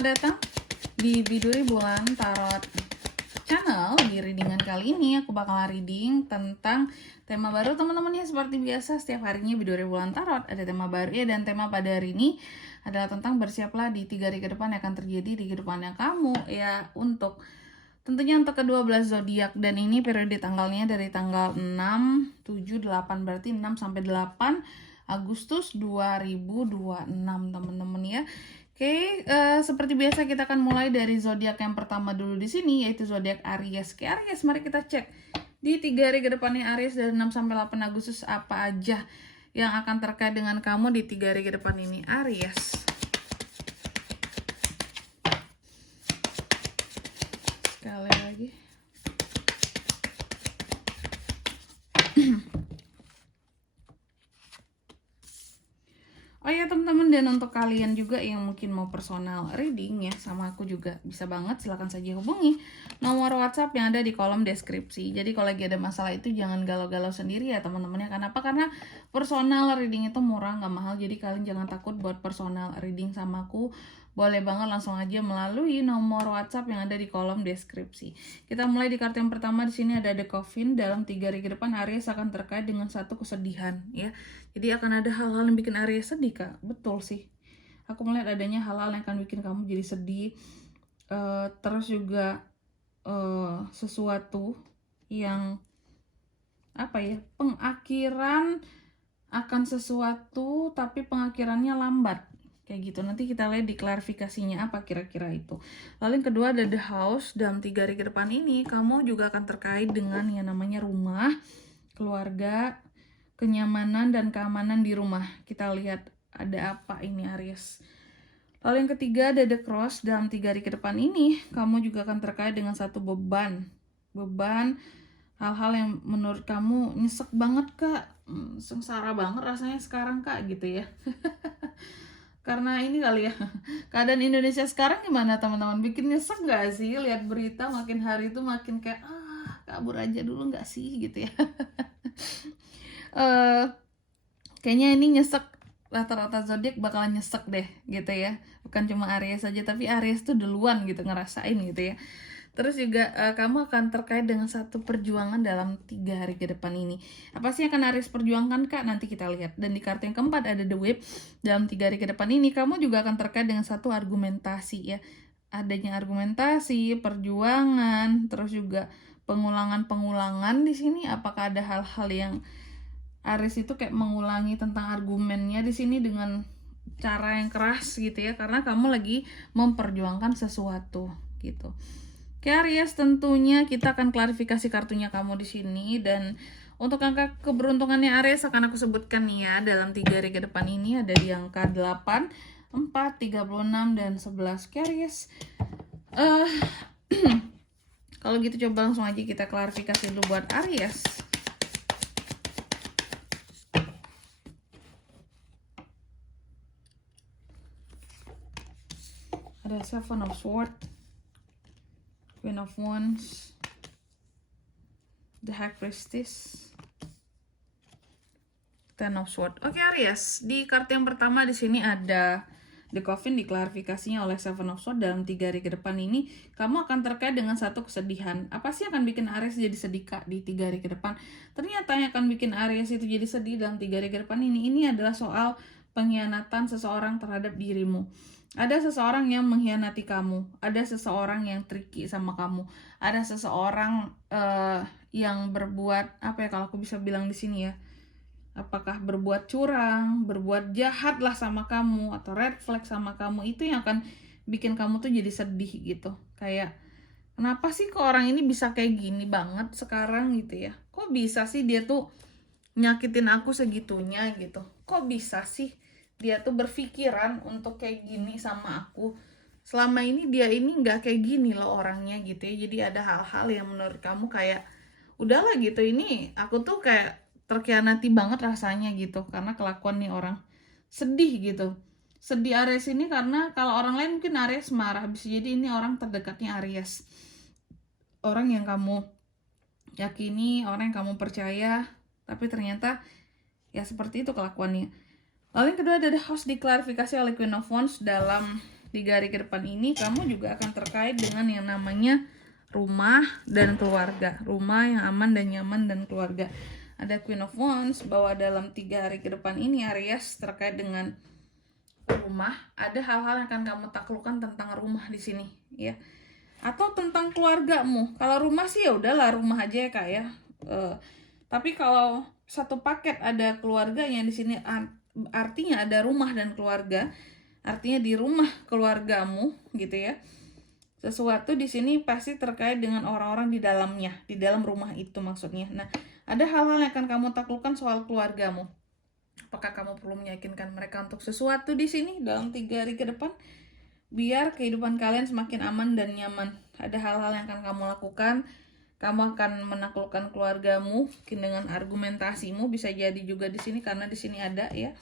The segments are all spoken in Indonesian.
selamat datang di Biduri Bulan Tarot Channel. Di readingan kali ini aku bakal reading tentang tema baru teman-teman ya. Seperti biasa setiap harinya Biduri Bulan Tarot ada tema baru ya. Dan tema pada hari ini adalah tentang bersiaplah di 3 hari ke depan yang akan terjadi di kehidupannya kamu ya. Tentunya untuk ke-12 zodiak, dan ini periode tanggalnya dari tanggal 6, 7, 8, berarti 6 sampai 8 Agustus 2026 teman-teman ya. Oke, seperti biasa kita akan mulai dari zodiak yang pertama dulu di sini, yaitu zodiak Aries. Oke, Aries, mari kita cek di 3 hari ke depannya Aries dari 6 sampai 8 Agustus apa aja yang akan terkait dengan kamu di 3 hari ke depan ini Aries. Sekali lagi. Oh ya teman-teman, dan untuk kalian juga yang mungkin mau personal reading ya sama aku juga bisa banget, silahkan saja hubungi nomor WhatsApp yang ada di kolom deskripsi. Jadi kalau lagi ada masalah itu jangan galau-galau sendiri ya teman-teman ya. Kenapa? Karena personal reading itu murah, nggak mahal. Jadi kalian jangan takut buat personal reading sama aku. Boleh banget langsung aja melalui nomor WhatsApp yang ada di kolom deskripsi. Kita mulai di kartu yang pertama. Di sini ada The Coffin. Dalam 3 hari ke depan Aries akan terkait dengan satu kesedihan ya. Jadi akan ada hal-hal yang bikin Aries sedih kak. Betul sih. Aku melihat adanya hal-hal yang akan bikin kamu jadi sedih. Terus juga sesuatu yang apa ya, pengakhiran akan sesuatu tapi pengakhirannya lambat kayak gitu. Nanti kita lihat di klarifikasinya apa kira-kira itu. Lalu yang kedua ada The House. Dalam 3 hari ke depan ini kamu juga akan terkait dengan yang namanya rumah, keluarga, kenyamanan dan keamanan di rumah. Kita lihat ada apa ini Aries. Lalu yang ketiga ada The Cross. Dalam 3 hari ke depan ini kamu juga akan terkait dengan satu beban, hal-hal yang menurut kamu nyesek banget kak, sengsara banget rasanya sekarang kak gitu ya. Karena ini kali ya, keadaan Indonesia sekarang gimana teman-teman, bikin nyesek gak sih lihat berita makin hari itu makin kayak kabur aja dulu gak sih gitu ya. Kayaknya ini nyesek, rata-rata zodiak bakalan nyesek deh gitu ya. Bukan cuma Aries saja, tapi Aries tuh duluan gitu ngerasain gitu ya. Terus juga kamu akan terkait dengan satu perjuangan dalam 3 hari ke depan ini. Apa sih yang akan Aries perjuangkan kak? Nanti kita lihat. Dan di kartu yang keempat ada The Whip. Dalam 3 hari ke depan ini kamu juga akan terkait dengan satu argumentasi ya. Adanya argumentasi, perjuangan, terus juga pengulangan di sini. Apakah ada hal-hal yang Aries itu kayak mengulangi tentang argumennya di sini dengan cara yang keras gitu ya, karena kamu lagi memperjuangkan sesuatu gitu. Oke Aries, tentunya kita akan klarifikasi kartunya kamu di sini. Dan untuk angka keberuntungannya Aries akan aku sebutkan nih ya. Dalam 3 hari ke depan ini ada di angka 8, 4, 36, dan 11. Oke Aries, kalau gitu coba langsung aja kita klarifikasi dulu buat Aries. Ada Seven of Swords, Queen of Wands, The High Priestess, Ten of Swords. Oke Aries, di kartu yang pertama di sini ada The Coffin. Diklarifikasinya oleh Seven of Swords. Dalam 3 hari ke depan ini kamu akan terkait dengan satu kesedihan. Apa sih yang akan bikin Aries jadi sedih kak di 3 hari ke depan? Ternyata yang akan bikin Aries itu jadi sedih dalam 3 hari ke depan ini adalah soal pengkhianatan seseorang terhadap dirimu. Ada seseorang yang mengkhianati kamu, ada seseorang yang tricky sama kamu, ada seseorang yang berbuat apa ya, kalau aku bisa bilang di sini ya, apakah berbuat curang, berbuat jahat lah sama kamu, atau red flag sama kamu. Itu yang akan bikin kamu tuh jadi sedih gitu. Kayak kenapa sih kok orang ini bisa kayak gini banget sekarang gitu ya, kok bisa sih dia tuh nyakitin aku segitunya gitu, kok bisa sih dia tuh berpikiran untuk kayak gini sama aku, selama ini dia ini nggak kayak gini loh orangnya gitu ya. Jadi ada hal-hal yang menurut kamu kayak udahlah gitu, ini aku tuh kayak terkhianati banget rasanya gitu karena kelakuan nih orang. Sedih gitu, sedih Aries ini karena kalau orang lain mungkin Aries marah, bisa jadi ini orang terdekatnya Aries, orang yang kamu yakini, orang yang kamu percaya, tapi ternyata ya seperti itu kelakuannya. Lalu yang kedua ada The House. Diklarifikasi oleh Queen of Wands. Dalam 3 hari ke depan ini kamu juga akan terkait dengan yang namanya rumah dan keluarga. Rumah yang aman dan nyaman dan keluarga. Ada Queen of Wands bahwa dalam 3 hari ke depan ini Aries terkait dengan rumah, ada hal-hal yang akan kamu taklukkan tentang rumah di sini ya. Atau tentang keluargamu. Kalau rumah sih ya udahlah rumah aja ya Kak ya. Tapi kalau satu paket ada keluarganya di sini, artinya ada rumah dan keluarga. Artinya di rumah keluargamu gitu ya. Sesuatu di sini pasti terkait dengan orang-orang di dalamnya, di dalam rumah itu maksudnya. Nah, ada hal-hal yang akan kamu taklukkan soal keluargamu. Apakah kamu perlu meyakinkan mereka untuk sesuatu di sini dalam 3 hari ke depan? Biar kehidupan kalian semakin aman dan nyaman. Ada hal-hal yang akan kamu lakukan. Kamu akan menaklukkan keluargamu mungkin dengan argumentasimu, bisa jadi juga di sini karena di sini ada ya.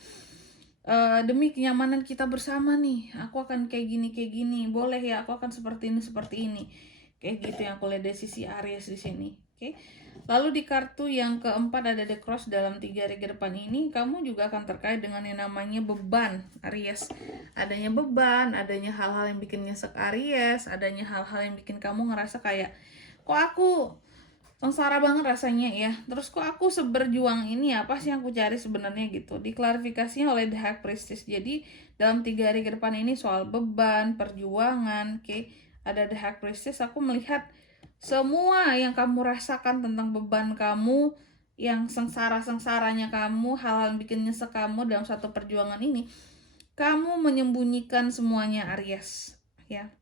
Demi kenyamanan kita bersama nih, aku akan kayak gini, boleh ya, aku akan seperti ini, kayak gitu yang aku lihat dari sisi Aries di sini. Oke. Lalu di kartu yang keempat ada The Cross. Dalam 3 hari ke depan ini kamu juga akan terkait dengan yang namanya beban Aries. Adanya beban, adanya hal-hal yang bikin nyesek Aries, adanya hal-hal yang bikin kamu ngerasa kayak kok aku sengsara banget rasanya ya, terus kok aku seberjuang ini, apa sih yang aku cari sebenarnya gitu. Diklarifikasinya oleh The High Priestess. Jadi dalam 3 hari ke depan ini soal beban, perjuangan, oke. Ada The High Priestess, aku melihat semua yang kamu rasakan tentang beban kamu, yang sengsara-sengsaranya kamu, hal-hal yang bikin nyesek kamu dalam satu perjuangan ini, kamu menyembunyikan semuanya Aries ya.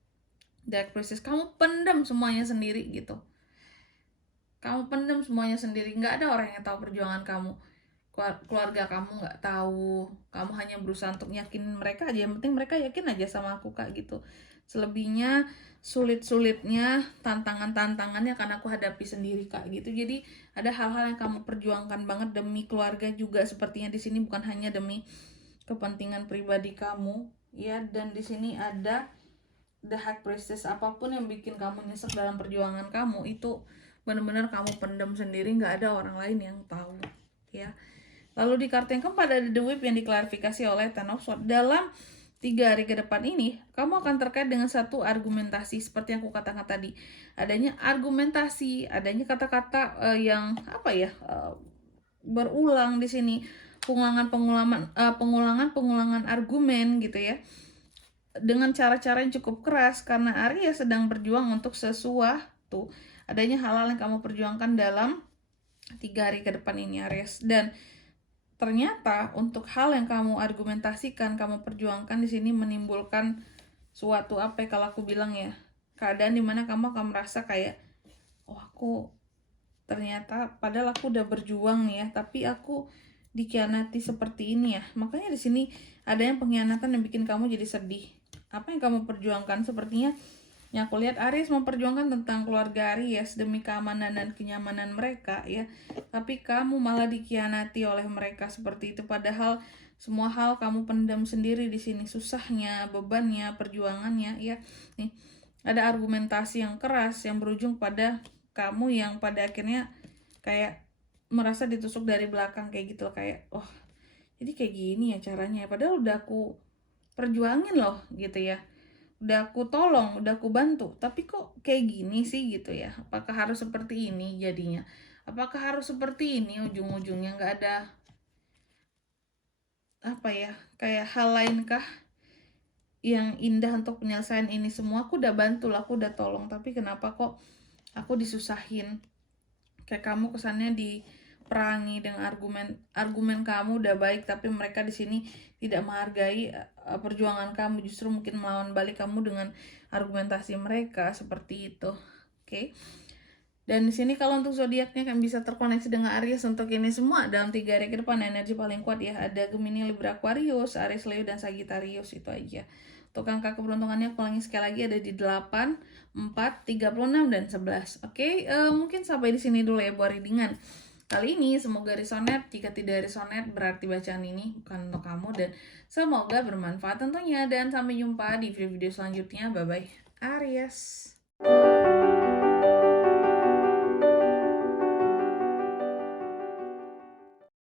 The High Priestess, kamu pendam semuanya sendiri gitu. Kamu pendam semuanya sendiri, nggak ada orang yang tahu perjuangan kamu. Keluarga kamu nggak tahu, kamu hanya berusaha untuk yakinin mereka aja, yang penting mereka yakin aja sama aku Kak gitu. Selebihnya, sulit-sulitnya, tantangan-tantangannya akan aku hadapi sendiri Kak gitu. Jadi ada hal-hal yang kamu perjuangkan banget demi keluarga juga, sepertinya di sini bukan hanya demi kepentingan pribadi kamu ya. Dan di sini ada The High Priestess, apapun yang bikin kamu nyesek dalam perjuangan kamu itu benar-benar kamu pendam sendiri, nggak ada orang lain yang tahu ya. Lalu di kartu yang keempat ada The Whip yang diklarifikasi oleh Ten of Swords. Dalam 3 hari ke depan ini kamu akan terkait dengan satu argumentasi seperti yang aku katakan tadi. Adanya argumentasi, adanya kata-kata yang apa ya, berulang di sini, pengulangan argumen gitu ya, dengan cara-cara yang cukup keras karena Aries sedang berjuang untuk sesuatu. Adanya hal-hal yang kamu perjuangkan dalam 3 hari ke depan ini Aries, dan ternyata untuk hal yang kamu argumentasikan, kamu perjuangkan di sini menimbulkan suatu apa ya, kalau aku bilang ya, keadaan dimana kamu akan merasa kayak, oh aku ternyata padahal aku udah berjuang nih ya, tapi aku dikhianati seperti ini ya. Makanya di sini ada yang pengkhianatan yang bikin kamu jadi sedih. Apa yang kamu perjuangkan sepertinya yang aku lihat Aries memperjuangkan tentang keluarga Aries demi keamanan dan kenyamanan mereka ya, tapi kamu malah dikhianati oleh mereka seperti itu. Padahal semua hal kamu pendam sendiri di sini, susahnya, bebannya, perjuangannya ya. Nih, ada argumentasi yang keras yang berujung pada kamu yang pada akhirnya kayak merasa ditusuk dari belakang kayak gitu, kayak oh jadi kayak gini ya caranya, padahal udah aku perjuangin loh gitu ya, udah aku tolong, udah aku bantu, tapi kok kayak gini sih gitu ya. Apakah harus seperti ini jadinya? Apakah harus seperti ini ujung-ujungnya? Nggak ada apa ya, kayak hal lainkah yang indah untuk penyelesaian ini semua? Aku udah bantu lah, aku udah tolong, tapi kenapa kok aku disusahin? Kayak kamu kesannya diperangi dengan argumen kamu udah baik, tapi mereka di sini tidak menghargai perjuangan kamu, justru mungkin melawan balik kamu dengan argumentasi mereka seperti itu. Oke. Dan di sini kalau untuk zodiaknya kan bisa terkoneksi dengan Aries untuk ini semua dalam 3 hari ke depan. Energi paling kuat ya ada Gemini, Libra, Aquarius, Aries, Leo, dan Sagittarius, itu aja. Untuk angka keberuntungannya aku ulangi sekali lagi, ada di 8, 4, 36, dan 11. Oke, mungkin sampai di sini dulu ya buat readingan kali ini. Semoga resonate. Jika tidak resonate berarti bacaan ini bukan untuk kamu, dan semoga bermanfaat tentunya. Dan sampai jumpa di video-video selanjutnya. Bye bye Aries.